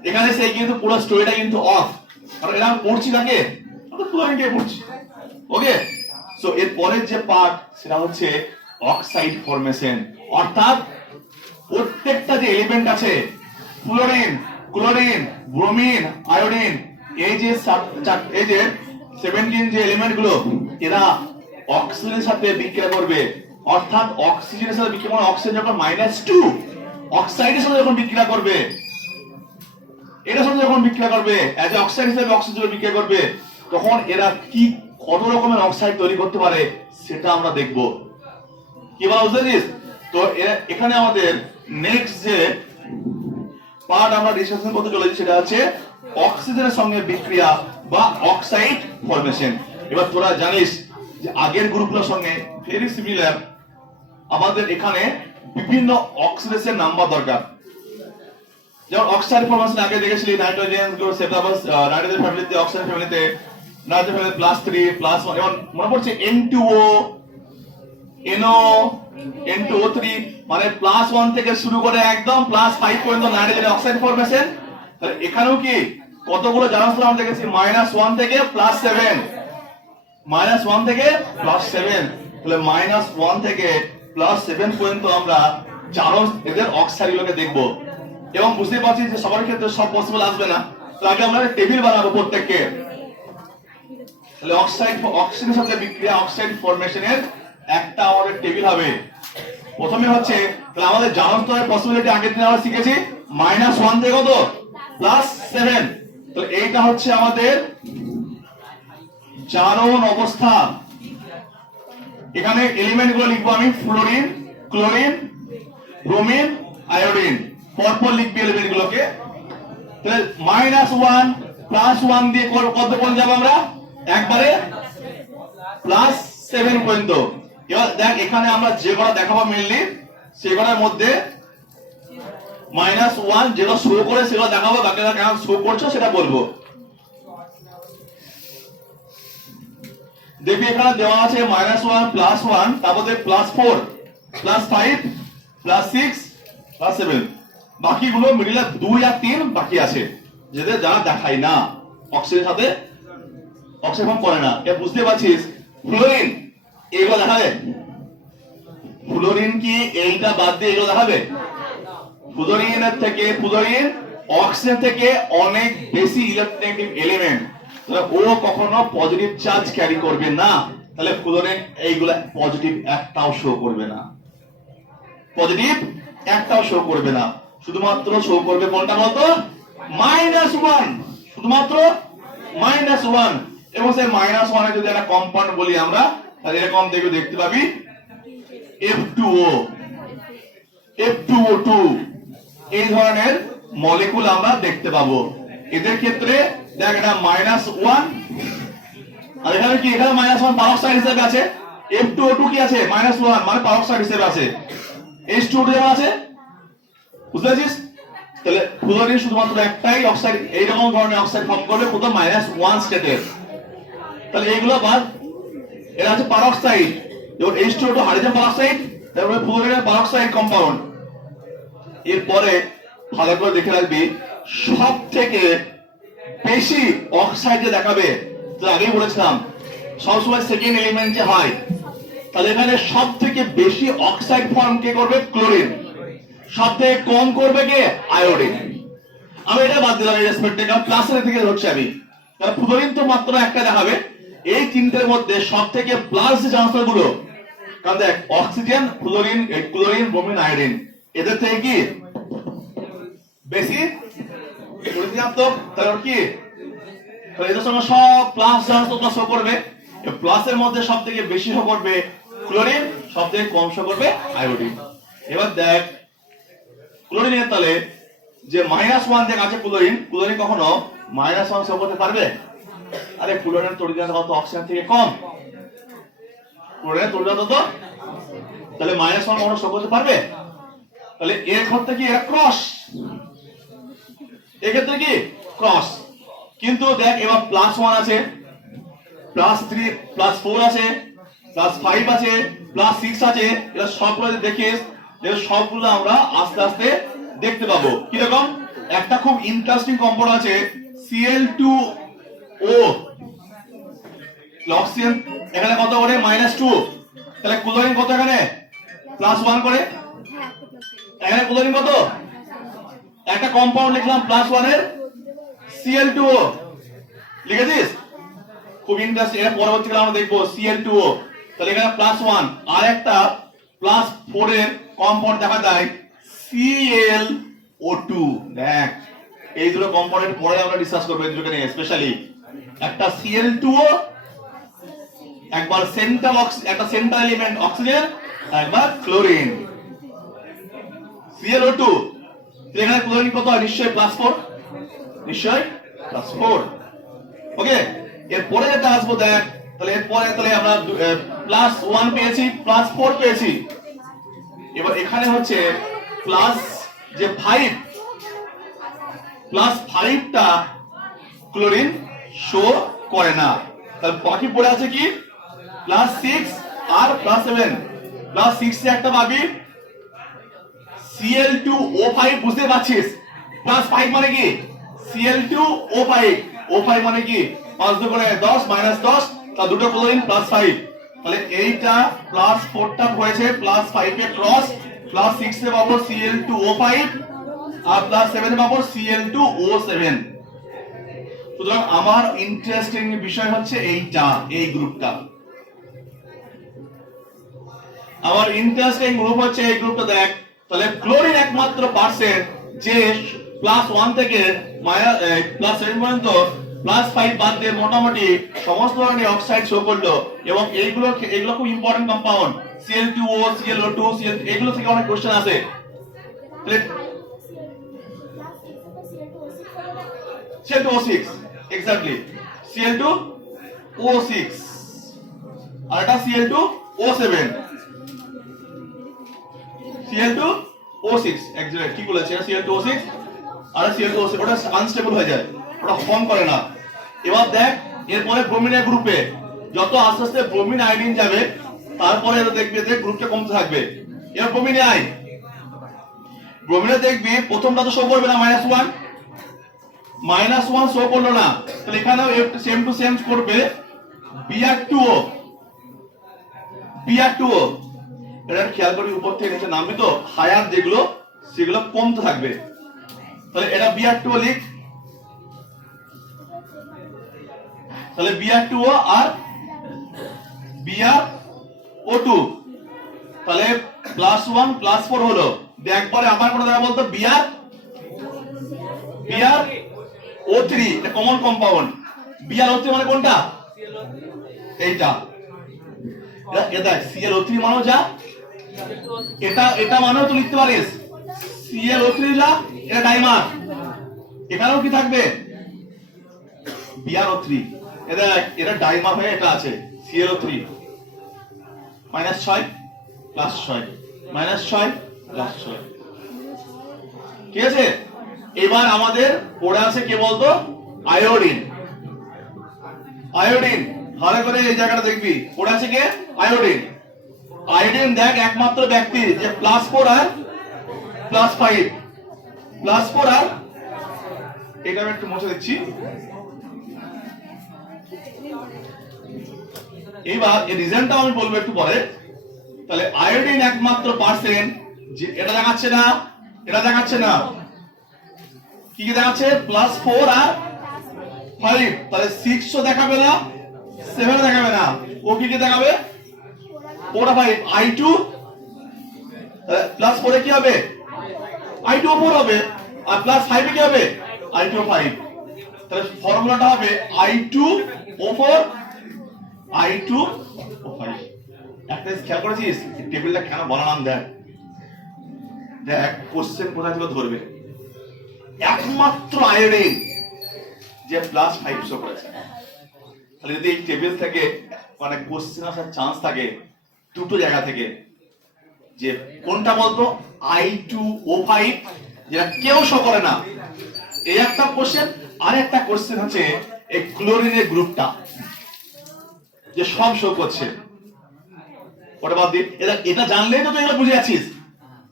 এখানে সেই কিন্তু পুরো স্টোরিটা কিন্তু অফ, কারণ এরা পড়ছি কাকে? আমরা ফ্লোরিনকে পড়ছি। ওকে, সো এর পরের যে পার্ট সেটা হচ্ছে অক্সাইড ফরমেশন, অর্থাৎ প্রত্যেকটা যে এলিমেন্ট আছে ফ্লোরিন, ক্লোরিন, ব্রোমিন, আয়োডিন, এই যে 17 যে এলিমেন্ট গুলো এরা অক্সিজেনের সাথে বিক্রিয়া করবে, অর্থাৎ অক্সিজেনের সাথে বিক্রিয়া মানে অক্সিজেন যখন -2 অক্সাইডের সাথে যখন বিক্রিয়া করবে, এটার সাথে যখন বিক্রিয়া করবে অ্যাজ এ অক্সাইড হিসেবে অক্সিজেন বিক্রিয়া করবে, তখন এরা কি কত রকমের অক্সাইড তৈরি করতে পারে সেটা আমরা দেখব। কি বলা বুঝছিস? তো এখানে আমাদের নেক্সট যে পার্ট আমরা ডিসকাশন করতে চলেছি সেটা হচ্ছে অক্সিজেনের সঙ্গে বিক্রিয়া বা অক্সাইড ফরমেশন। এবার তোরা জানিস যে আগের গ্রুপগুলোর সঙ্গে ভেরি সিমিলার, আমাদের এখানে বিভিন্ন অক্সিডেশন নাম্বার দরকার। যেমন অক্সাইড ফরমেশন আগে দেখেছিলি নাইট্রোজেন গ্রুপ সেটাবাস, নাইট্রোজেন ফ্যামিলিতে, অক্সিজেন ফ্যামিলিতে নাইট্রোজেন ফ্যামিলি +3 +1, এবং মনে পড়ছে N2O, NO, N2O3, মানে +1 থেকে শুরু করে একদম +5 পর্যন্ত নাইট্রোজেনের অক্সাইড ফরমেশন। তাহলে এখানেও কি কতগুলো জানাস আমরা দেখেছি, -1 থেকে +7, -1 থেকে +7, তাহলে -1 থেকে +7 পর্যন্ত আমরা জানাস এদের অক্সাইড গুলোকে দেখবো। এবং বুঝতে পারছি যে সবার ক্ষেত্রে সব পসিবল আসবে না, তো আগে আমরা টেবিল বানাবো প্রত্যেককে। তাহলে অক্সিজেনের সাথে বিক্রিয়া অক্সাইড ফরমেশনের একটা আমাদের টেবিল হবে। প্রথমে হচ্ছে তাহলে আমাদের জারণস্তরের পসিবিলিটি আগের দিন আমরা শিখেছি -1 থেকে কত +7, তাহলে এইটা হচ্ছে আমাদের জারণ অবস্থা। এখানে এলিমেন্ট গুলো লিখবো আমি ফ্লোরিন, ক্লোরিন, ব্রোমিন, আয়োডিন, পরপর লিখবি এলিমেন্ট গুলোকে। তাহলে -1 +1 দিয়ে কত পর্যন্ত যাবো আমরা? একবারে +7 পর্যন্ত। এবার দেখ এখানে আমরা যে কটা দেখাবো মেইনলি সেগুলোর মধ্যে -1 যেটা শো করে সেগুলো দেখাবো, বাকিটা কেন শো করছো সেটা বলবো। দেখবি এখানে দেওয়া আছে -1 +1, তারপরে +4 +5 +6 +7, বাকিগুলো মিডিলে 2 আর 3 বাকি আছে, যেটা যারা দেখায় না, অক্সিজেনের সাথে অক্সিজেন ফর্ম করে না। এটা বুঝতে পারছিস? ফ্লোরিন এগুলো দেখাবে? ফ্লোরিন কি এইটা বাদ দিয়ে এগুলো দেখাবে? ফ্লোরিন অক্সিজেন থেকে অনেক বেশি ইলেকট্রোনেগেটিভ এলিমেন্ট, ও কখনো পজিটিভ চার্জ ক্যারি করবে না। তাহলে ফ্লোরিন এইগুলা পজিটিভ একটাও শো করবে না, পজিটিভ একটাও শো করবে না, শুধুমাত্র শো করবে কোনটা বলতো? -1, শুধুমাত্র -1। এবং সেই -1 এ যদি একটা কম্পাউন্ড বলি আমরা, তাহলে এরকম দেখতে পাবি F2O, F2O2, এই ধরনের মলিকুল আমরা দেখতে পাবো। এদের ক্ষেত্রে দেখ এটা -1, আর এখানে কি? এখানে -1 পারক্সাইড হিসেবে আছে। F2O2 কি আছে? -1 মানে পারক্সাইড হিসেবে আছে। H2O2 যেমন আছে, বুঝতে পারছিস? তাহলে ফ্লোরিন শুধুমাত্র একটাই অক্সাইড, এইরকম ধরনের অক্সাইড ফর্ম করবে প্রথম -1 স্টেটের। তাহলে এইগুলো বাদ, এরা আছে পারক্সাইড, যেমন H2O2 হাইড্রোজেন পারক্সাইড, তারপরে ফ্লোরিনের পারক্সাইড কম্পাউন্ড। এরপরে ভালো করে দেখে রাখবি, সব থেকে বেশি অক্সাইড যে দেখাবে, তো আগেই বলেছিলাম সবসময় সেকেন্ড এলিমেন্ট যে হয়, তাহলে এখানে সব থেকে বেশি অক্সাইড ফর্ম কে করবে? ক্লোরিন। সব থেকে কম করবে কে? আয়োডিন। আমি এটা বাদ দিলাম এই রেসপেক্টে, কারণ প্লাসের দিকে ধরছি আমি, কারণ ফ্লোরিন তো মাত্র একটা দেখাবে। এই তিনটের মধ্যে সব থেকে প্লাস যে চান্সেস গুলো, কারণ দেখ অক্সিজেন, ক্লোরিন, ব্রোমিন, আয়োডিন, এদের থেকে কি বেশি ঋণাত্মক, তাহলে কি এদের সঙ্গে সব প্লাস চান্স শো করবে। প্লাসের মধ্যে সব থেকে বেশি শো করবে ক্লোরিন, সব থেকে কম শো করবে আয়োডিন। এবার দেখ ক্লোরিনের তাহলে যে -1 দেখ আছে ক্লোরিন কখনো -1 শো করতে পারবে? আরে ক্লোরিনের তড়িৎদ্বার কত? অক্সিজেন থেকে কম। ক্লোরিনের তড়িৎদ্বার কত? তাহলে -1 কখনো শো করতে পারবে? তাহলে এর ক্ষেত্রে কি এর ক্রস, এক্ষেত্রে কি ক্রস। কিন্তু দেখ এবার +1 আছে, +3, +4 আছে, +5 আছে, +6 আছে, এরা সবগুলো দেখিস, এর সবগুলো আমরা আস্তে আস্তে দেখতে পাবো। কিরকম? একটা খুব ইন্টারেস্টিং কম্পাউন্ড আছে Cl2O, অক্সিজেন এখানে কত করে? -2। তাহলে ক্লোরিন কত? এখানে +1 করে। এখানে ক্লোরিন কত? একটা কম্পাউন্ড লিখলাম +1 এর Cl2O, লিখেছিস? খুব ইন্টারেস্টিং। এর পরবর্তীকালে আমরা দেখবো Cl2O। তাহলে এখানে +1 আর একটা +4 এর কম্পাউন্ড দেখা যায় ClO2। দেখ এই দুটো কম্পাউন্ডের পরে আমরা ডিসকাস করব, এই দুটোকে নিয়ে স্পেশালি। একটা Cl2O, একবার একটা সেন্ট্রাল এলিমেন্ট অক্সিজেন, একবার ক্লোরিন। ClO2, এখানে ক্লোরিন কত? নিশ্চয়ই +4, নিশ্চয়ই +4। ওকে, এরপরে যেটা আসবো দেখ, তাহলে এরপরে তাহলে আমরা +1 পেয়েছি, +4 পেয়েছি। এবার এখানে হচ্ছে প্লাস যে 5টা ক্লোরিন শো করে না। তাহলে বাকি পড়ে আছে কি? +6 আর +7। +6 এ একটা পাবি Cl2O5, বুঝতে পারছিস? +5 মানে কি? Cl2O5, O5 মানে কি? 5 2 করে 10, -10, তার দুটো ক্লোরিন +5। তাহলে এইটা +4টা হয়েছে +5 এ ক্রস, +6 এ পাবো Cl2O5, আর +7 এ পাবো Cl2O7। সুতরাং আমার ইন্টারেস্টিং বিষয় হচ্ছে এইটা, এই গ্রুপটা। আমার ইন্টারেস্টিং গ্রুপ হচ্ছে এই গ্রুপটা। দেখ তাহলে ক্লোরিন একমাত্র পারসেন্ট যে +1 থেকে +7 পর্যন্ত +5 বাদ দিয়ে মোটামুটি সমস্ত ধরনের অক্সাইড শো করলো। এবং এইগুলো খুব ইম্পর্টেন্ট কম্পাউন্ড, Cl2O, ClO2, এগুলো থেকে অনেক কোশ্চেন আসে। Cl2O6, এক্স্যাক্টলি Cl2O6, আর এটা Cl2O7, Cl2O6 এক্স্যাক্ট কি বলেছে? Cl2O6 আর Cl2O6, ওটা আনস্টেবল হয়ে যায়, ওটা ফর্ম করে না। এবার দেখ এরপরে ব্রোমিনের গ্রুপে যত আস্তে আস্তে ব্রোমিন আয়োডিন যাবে, তারপরে দেখবি যে গ্রুপটা কমতে থাকবে। এবার ব্রোমিনে আই, ব্রোমিনে দেখবি প্রথমটা তো শো করবে না -1 শো করলো না, তাহলে এখানেও সেম টু সেম করবে Br2O এটা খেয়াল করবি, উপর থেকে নিচে নামবি তো হায়ার যেগুলো সেগুলো কমতে থাকবে, তাহলে এটা Br2O লিখ, তাহলে Br2O আর Br O2 তাহলে +1 +4 হলো, একবারে আমার কোনটা দেখা বলতো Br O3 এটা কমন কম্পাউন্ড, Br O3 মানে কোনটা এইটা, এটা ClO3 মানে যা এটা মানেও তো লিখতে পারিস ClO3 যা এটা ডাইমার, এখানেও কি থাকবে Br O3, এটা ডাইমার হয়ে এটা আছে ClO3 -6 +6 -6 +6 ঠিক আছে। এবার আমাদের পড়ে আছে কে বলতো আয়োডিন, ভালো করে এই জায়গাটা দেখবি পড়ে আছে কে আয়োডিন দেখ একমাত্র ব্যক্তি যে +4 আর +5 +4 আর এটা আমি একটু মুছে দিচ্ছি। এবার এই রিজনটাও আমি বলবো একটু পরে। তাহলে আয়োডিন একমাত্র পার্সেন্ট যে এটা দেখাচ্ছে না কি কি দেখাচ্ছে +4 আর 5, তাহলে 6 ও দেখাবে না 7 দেখাবে না, ও কি কি দেখাবে 4 আর 5 I2 +4 এ কি হবে I2O4 হবে, আর +5 এ কি হবে I2O5, তাহলে ফর্মুলাটা হবে I2O4 I2O5। একটা খেয়াল করেছিস টেবিলটা কেন বানালাম, দেখ কোশ্চেন কোথা থেকে ধরবে, একমাত্র আয়োডিন যে +5 শো করেছে, তাহলে যদি এই টেবিল থেকে মানে কোশ্চেন আসার চান্স থাকে দুটো জায়গা থেকে, যে কোনটা বলতো I2O5 যেটা কেউ শো করে না, এই একটা কোশ্চেন, আর একটা কোশ্চেন হচ্ছে এই ক্লোরিনের গ্রুপটা যে সব শো করছে, ওটা বাদ দিয়ে এটা জানলেই তো তুই এটা বুঝে যাচ্ছিস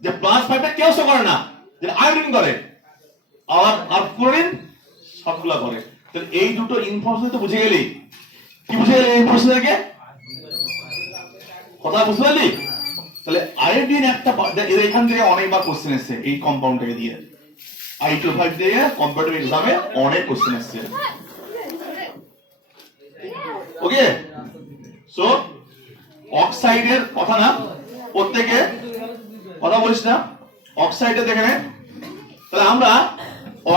যে +5টা কেউ শো করে না, যেটা আয়োডিন করে, আর ক্লোরিন সবগুলা করে। তাহলে এই দুটো ইনফরমেশন তো বুঝে গেলি, কি বুঝে গেলি এই ইনফরমেশন থেকে কথা বুঝতে পারলি। তাহলে আয়োডিন একটা এখান থেকে অনেকবার কোশ্চেন এসেছে এই কম্পাউন্ডটাকে দিয়ে, I2O5 দিয়ে কম্পিটিটিভ এক্সামে অনেক কোশ্চেন এসেছে। ওকে, সো অক্সাইডের কথা না প্রত্যেকে কথা বলিস না, অক্সাইডে দেখে নে। তাহলে আমরা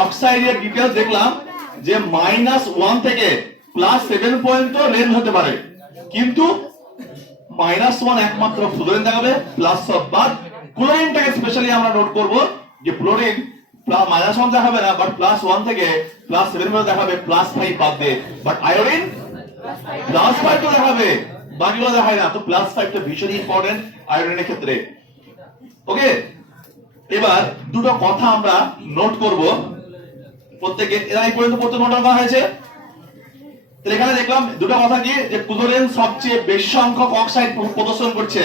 অক্সাইডের ডিটেইলস দেখলাম যে -1 থেকে +7 পর্যন্ত রেঞ্জ হতে পারে, কিন্তু -1 একমাত্র ফ্লোরিন দেখাবে, প্লাস সব বাদ। ক্লোরিনটাকে স্পেশালি আমরা নোট করব যে ক্লোরিন -1 দেখাবে না, বাট +1 থেকে +7 পর্যন্ত দেখাবে, +5 বাদ দিয়ে, বাট আয়োডিন +5 তো দেখাবে, বাকিগুলো দেখায় না, তো +5টা ভীষণ ইম্পর্টেন্ট আয়োডিনের ক্ষেত্রে। ওকে, এবার দুটো কথা আমরা নোট করব প্রত্যেকে, এরা এই পর্যন্ত প্রত্যেক নোট করা হয়েছে। তাহলে এখানে দেখলাম দুটো কথা কি, যে ক্লোরিন সবচেয়ে বেশি সংখ্যক অক্সাইড প্রদর্শন করছে,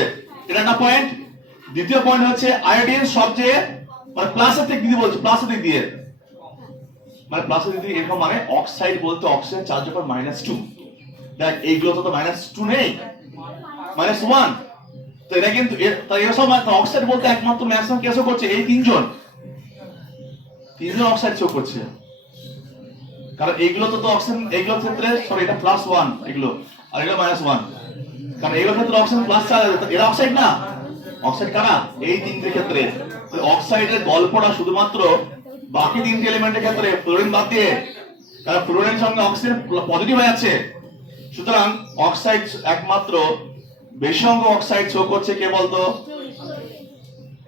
এটা একটা পয়েন্ট। দ্বিতীয় পয়েন্ট হচ্ছে আয়োডিন সবচেয়ে মানে প্লাসের দিক দিয়ে বলছে, প্লাসের দিক দিয়ে মানে প্লাসের দিক দিয়ে এরকম, মানে অক্সাইড বলতে অক্সিজেন চার্জ যখন -2, দেখ এইগুলো তো -2 নেই, -1, তো এটা কিন্তু এরা সব অক্সাইড বলতে একমাত্র ম্যাক্সিমাম কে শো করছে, এই তিনজন অক্সাইড শো করছে, কারণ এইগুলো তো অক্সিজেন, এইগুলোর ক্ষেত্রে সরি এটা +1 এগুলো, আর এগুলো -1, কারণ এইগুলোর ক্ষেত্রে অক্সিজেন প্লাস চার্জ, এরা অক্সাইড না, অক্সাইড কারা এই তিনটির ক্ষেত্রে। অক্সাইডের গল্পটা শুধুমাত্র বাকি তিনটি এলিমেন্টের ক্ষেত্রে ফ্লোরিন বাদ দিয়ে, কারণ ফ্লোরিনের সঙ্গে অক্সিজেন পজিটিভ হয়ে যাচ্ছে, সুতরাং অক্সাইড একমাত্র বেশি সংখ্যক অক্সাইড শো করছে কে বলতো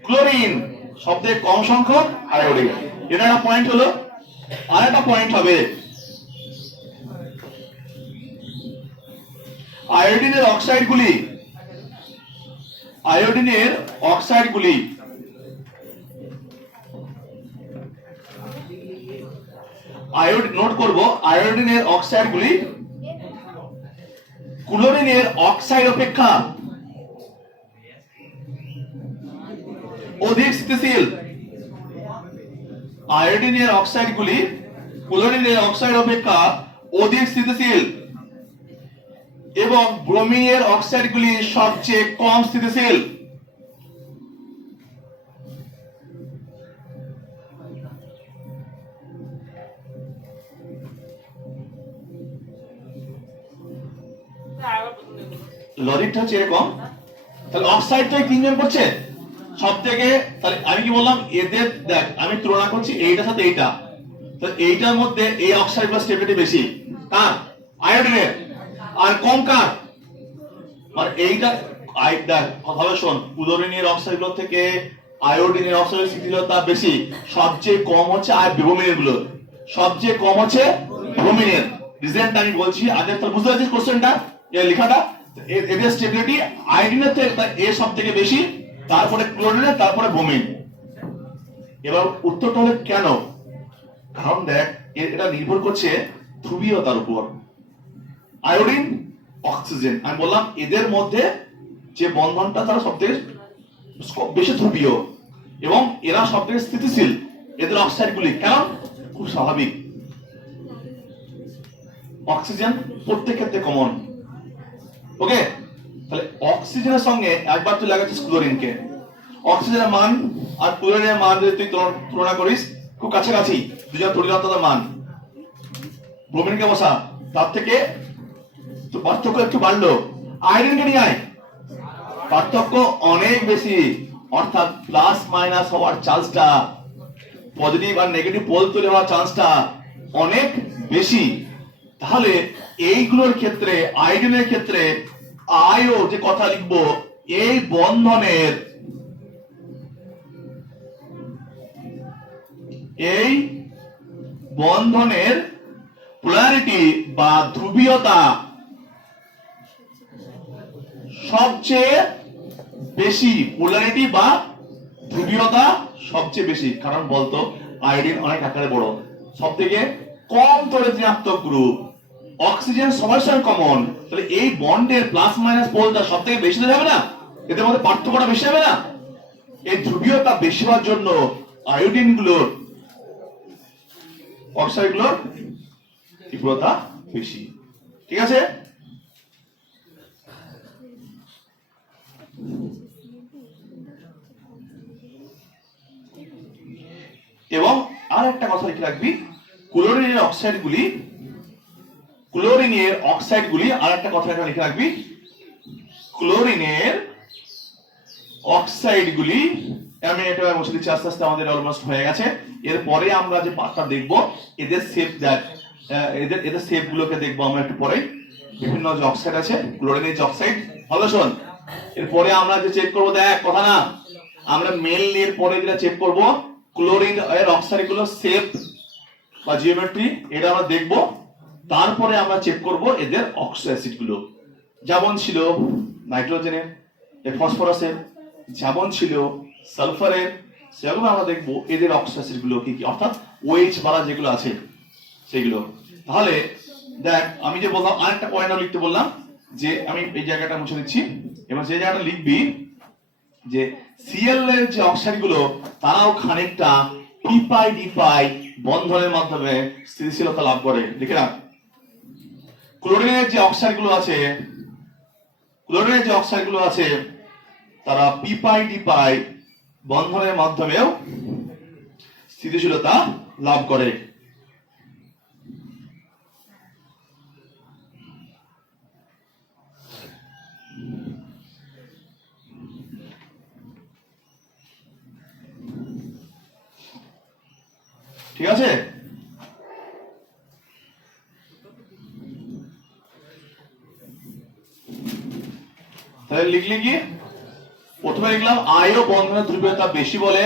ক্লোরিন, সবথেকে কম সংখ্যক আয়োডিন। এটা একটা পয়েন্ট হলো। আর একটা পয়েন্ট হবে আয়োডিনের অক্সাইডগুলি, নোট করব, আয়োডিনের অক্সাইডগুলি ক্লোরিনের অক্সাইড অপেক্ষা অধিক স্থিতিশীল। আয়োডিনের অক্সাইডগুলি ক্লোরিনের অক্সাইড অপেক্ষা অধিক স্থিতিশীল এবং ব্রোমিনের অক্সাইডগুলি সবচেয়ে কম স্থিতিশীল। লজিকটা হচ্ছে এরকম, তাহলে অক্সাইড তো তিনজন করছে সব থেকে, তাহলে আমি কি বললাম এদের দেখ আমি তুলনা করছি এইটার সাথে এইটা, তো এইটার মধ্যে এই অক্সাইড প্লাস স্টেবিলিটি বেশি কার? আয়োডিনের। আর কম কার? আর এইটা দেখ কথা শোন, ক্লোরিনের অক্সাইডগুলো থেকে আয়োডিনের অক্সাইডের স্থিতিশীলতা বেশি, সবচেয়ে কম হচ্ছে ব্রোমিনের গুলো, সবচেয়ে কম হচ্ছে ব্রোমিনের। রিজনটা আমি বলছি আগে, তো বুঝতে পারছিস কোশ্চেনটা, এই লেখাটা এদের স্টেবিলিটি আয়োডিনের থেকে এ সব থেকে বেশি, তারপরে ক্লোরিনের, তারপরে ব্রোমিন। এবার উত্তরটা হলো কেন? কারণ দেখ এটা নির্ভর করছে ধ্রুবীয়তার উপর। আয়োডিন অক্সিজেন, আমি বললাম এদের মধ্যে যে বন্ধনটা তারা সবথেকে বেশি ধ্রুবীয় এবং এরা সবথেকে স্থিতিশীল, এদের অক্সাইডগুলি কেন? খুব স্বাভাবিক, অক্সিজেন প্রত্যেক ক্ষেত্রে কমন। ওকে, তাহলে অক্সিজেনের সঙ্গে একবার তুই লাগাচ্ছিস ক্লোরিনকে, অক্সিজেনের মান আর ক্লোরিনের মান যদি তুই তুলনা করিস খুব কাছাকাছি, দুজন পরিণততার মান। ব্রোমিনকে বসা, তার থেকে পার্থক্য একটু বাড়লো। আয়োডিনকে নিয়ে আয়, পার্থক্য অনেক বেশি, অর্থাৎ প্লাস মাইনাস হওয়ার চান্সটা, পজিটিভ আর নেগেটিভ পোল তৈরি হওয়ার চান্সটা অনেক বেশি। তাহলে এইগুলোর ক্ষেত্রে আয়োডিনের ক্ষেত্রে আয়ও যে কথা লিখবো, এই বন্ধনের পোলারিটি বা ধ্রুবীয়তা সবচেয়ে বেশি, পোলারিটি বা ধ্রুবীয়তা সবচেয়ে বেশি। কারণ বলতো আয়োডিন অনেক আকারে বড়, সব থেকে কম তড়িৎ ঋণাত্মক গ্রুপ, অক্সিজেন সবার সঙ্গে কমন, তাহলে এই বন্ডের প্লাস মাইনাস পোলটা সব থেকে বেশি যাবে না, এদের মধ্যে পার্থক্যটা বেশি হবে না। এই ধ্রুবীয়তা বেশি হওয়ার জন্য আয়োডিন গুলোর, অক্সাইড গুলোর তীব্রতা বেশি। ঠিক আছে, এবং আর একটা কথা লিখে রাখবি, ক্লোরিনের অক্সাইডগুলি আর একটা কথা লিখে রাখবি, ক্লোরিনের অক্সাইডগুলি, আমি এটা বসে দিচ্ছি আস্তে আস্তে, আমাদের অলমোস্ট হয়ে গেছে। এরপরে আমরা যে পার্টটা দেখবো এদের শেপ, দেখ এদের শেপ গুলোকে দেখবো আমরা একটু পরে। বিভিন্ন যে অক্সাইড আছে, ক্লোরিনের যে অক্সাইড, ভালো শোন, এরপরে আমরা যে চেক করবো, দেখ কথা না, আমরা মেইনলি এর পরে যেটা চেক করবো ক্লোরিন এর অক্সাইড গুলো শেপ বা জিওমেট্রি, এটা আমরা দেখবো। তারপরে আমরা চেক করব এদের অক্সো অ্যাসিড গুলো, যেমন ছিল নাইট্রোজেনের, ফসফরাসের, যেমন ছিল সালফারের, সেগুলো আমরা দেখবো এদের অক্সো অ্যাসিড গুলো কি কি, অর্থাৎ ওএইচ বালা যেগুলো আছে সেগুলো। তাহলে দেখ আমি যে বললাম আরেকটা পয়েন্ট লিখতে বললাম, যে আমি এই জায়গাটা মুছে দিচ্ছি, এবং যে জায়গাটা লিখবি যে সিএল এর যে অক্সাইড গুলো তারাও খানিকটা পি পাই ডি পাই বন্ধনের মাধ্যমে স্থিতিশীলতা লাভ করে। দেখে রাখ, ক্লোরিনের যে অক্সাইড গুলো আছে তারা পি পাই ডি পাই বন্ধনের মাধ্যমেও স্থিতিশীলতা লাভ করে। ঠিক আছে, তাহলে লিখলি কি, প্রথমে লিখলাম আয়ও বন্ধনের ধ্রুবীয়তা বেশি বলে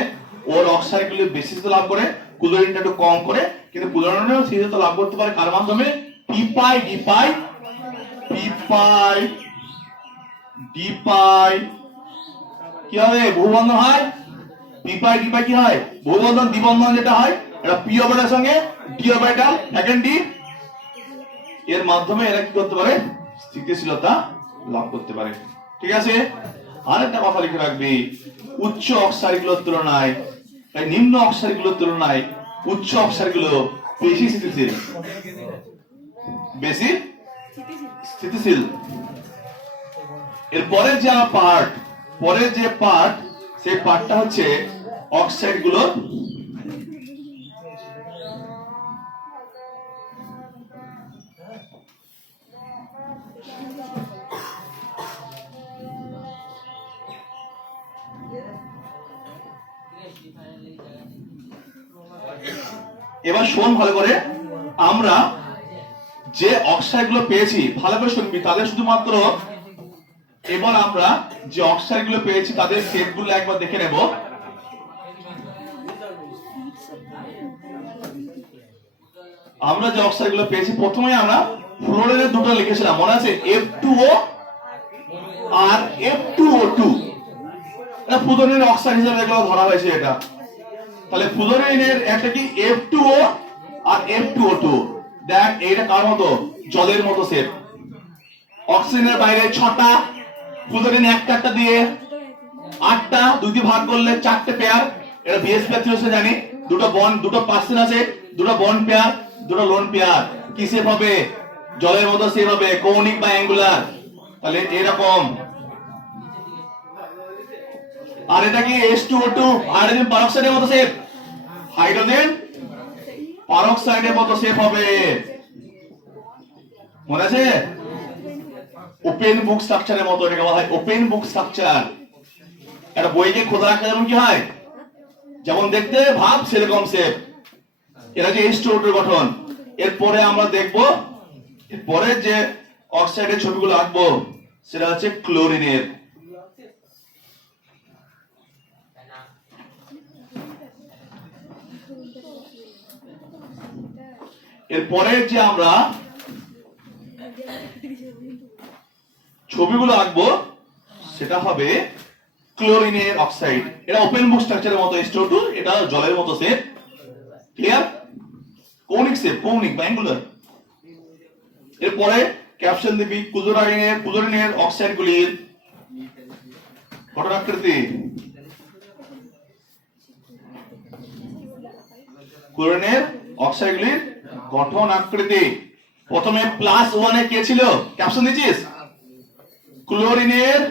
ওর অক্সাইড গুলি বেশি লাভ করে, ক্লোরিনটা একটু কম করে, কিন্তু ক্লোরিনও স্থিতিশীলতা লাভ করতে পারে কার মাধ্যমে? পি পাই ডি পাই, পি পাই ডি পাই কি হবে? বহুবন্ধন হয়। পি পাই ডি পাই কি হয়? বহুবন্ধন দ্বিবন্ধন যেটা হয়, এটা পি অরবিটালের সঙ্গে ডি অরবিটাল সেকেন্ড ডি, এর মাধ্যমে এরা কি করতে পারে? স্থিতিশীলতা লাভ করতে পারে। ঠিক আছে, আরেকটা কথা লিখে রাখবি, উচ্চ অক্সাইড গুলোর তুলনায় নিম্ন অক্সাইড গুলোর তুলনায় উচ্চ অক্সাইড গুলো বেশি স্থিতিশীল, বেশি স্থিতিশীল। এর পরের যে পার্ট, পরের যে পার্ট, সেই পার্টটা হচ্ছে অক্সাইড গুলো এবার শোন ভালো করে, আমরা যে অক্সাইড গুলো পেয়েছি ভালো করে শুনবি, তাদের শুধুমাত্র এবার আমরা যে অক্সাইড গুলো পেয়েছি তাদের সেট গুলো একবার দেখে নেব। আমরা যে অক্সাইড গুলো পেয়েছি, প্রথমে আমরা ফ্লোরিনের দুটো লিখেছিলাম, মনে আছে? F2O আর F2O2, এটা ফ্লুরিনের অক্সাইড হিসেবে এগুলো ধরা হয়েছে। এটা তাহলে ফ্লুরিনের একটা কি F2O আর F2O2। দেখ এইটা কার মতো? জলের মতো শেপ। অক্সিজেনের বাইরে 6টা, ফ্লুরিন একটা একটা দিয়ে 8টা, দুই দিয়ে ভাগ করলে 4টে পেয়ার। এটা বিএস পেয়ার জানি, দুটো বন্ড, দুটো পার্সন আছে, দুটো বন্ড পেয়ার, দুটো লোন পেয়ার। কি শেপ হবে? জলের মতো শেপ হবে, কৌণিক বা অ্যাঙ্গুলার। তাহলে এরকম। আর এটা কি H2O2, হাইড্রোজেন পারঅক্সাইডের মতো শেপ, হাইড্রোজেন পারঅক্সাইডের মতো শেপ হবে। মনে আছে? ওপেন বুক স্ট্রাকচারের মতো এটাকে বলা হয় ওপেন বুক স্ট্রাকচার। একটা বইকে খোলা রাখা যেমন কি হয়, যেমন দেখতে ভাব সেরকম শেপ। এটা যে H2O2 গঠন। এরপরে আমরা দেখব, এরপরে যে অক্সাইডের ছবিগুলো আঁকবো সেটা হচ্ছে ক্লোরিনের। এরপরে যে আমরা ছবিগুলো আঁকবো সেটা হবে ক্লোরিনের অক্সাইড। এটা ওপেন বুক স্ট্রাকচারের মতো H2O2, এটা জলের মতো শেপ। ক্লিয়ার? কৌণিক শেপ, কৌণিক বা অ্যাঙ্গুলার। এরপরে ক্যাপশন দিবি ক্লোরিনের অক্সাইড গুলির গঠন আকৃতি। ক্লোরিনের অক্সাইড গুলির গঠন আকৃতি। প্রথমে +1 এ কে ছিল? ক্যাপশন দিয়েছিস? ক্লোরিনের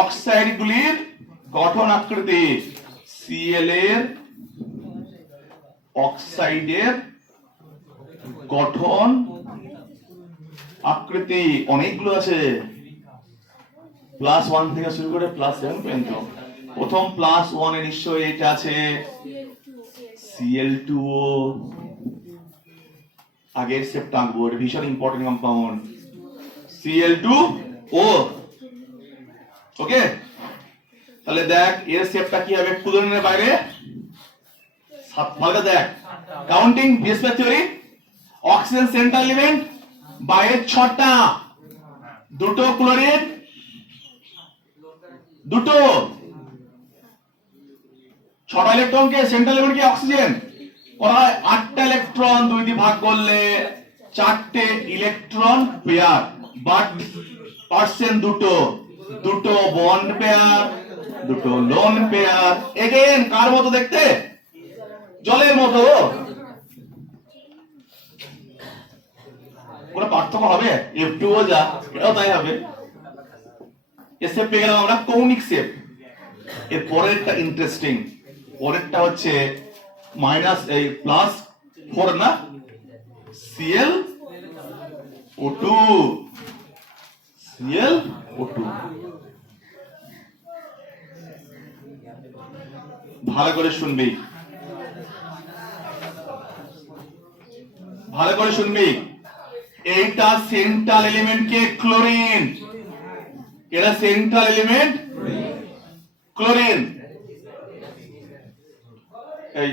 অক্সাইড গুলির গঠন আকৃতি। Cl এর অক্সাইডের গঠন আকৃতি অনেকগুলো আছে, +1 থেকে শুরু করে +7 পর্যন্ত। প্রথম +1 এ নিশ্চয়ই এটা আছে Cl2O। আগের শেপটা আঁকবো, এটা ভীষণ ইম্পর্টেন্ট কম্পাউন্ড, Cl2O। ওকে, তাহলে দেখ এর শেপটা কি হবে? ক্লোরিনের বাইরে 7 ভাগে দেখ, counting BSP theory. Oxygen central element, বাইরে 6টা, দুটো ক্লোরিন, দুটো 6টা ইলেকট্রনকে সেন্ট্রাল এলিমেন্টকে অক্সিজেন করা হয় 8টা ইলেকট্রন, 2 দিয়ে ভাগ করলে 4টে ইলেকট্রন পেয়ার। বাট পার্সেন্ট দুটো, দুটো বন্ড পেয়ার, দুটো লোন পেয়ার। এগেন কার মতো দেখতে? জলের মতো। কোনো পার্থক্য হবে? F2O যা, এটাও তাই হবে। এর শেপ পেয়ে গেলাম আমরা, কৌণিক শেপ। এর পরেরটা ইন্টারেস্টিং, পরেরটা হচ্ছে +4 না, Cl2। ভালো করে শুনবি, ভালো করে শুনবি। এইটা সেন্ট্রাল এলিমেন্ট কে ক্লোরিন, এটা সেন্ট্রাল এলিমেন্ট ক্লোরিন। এই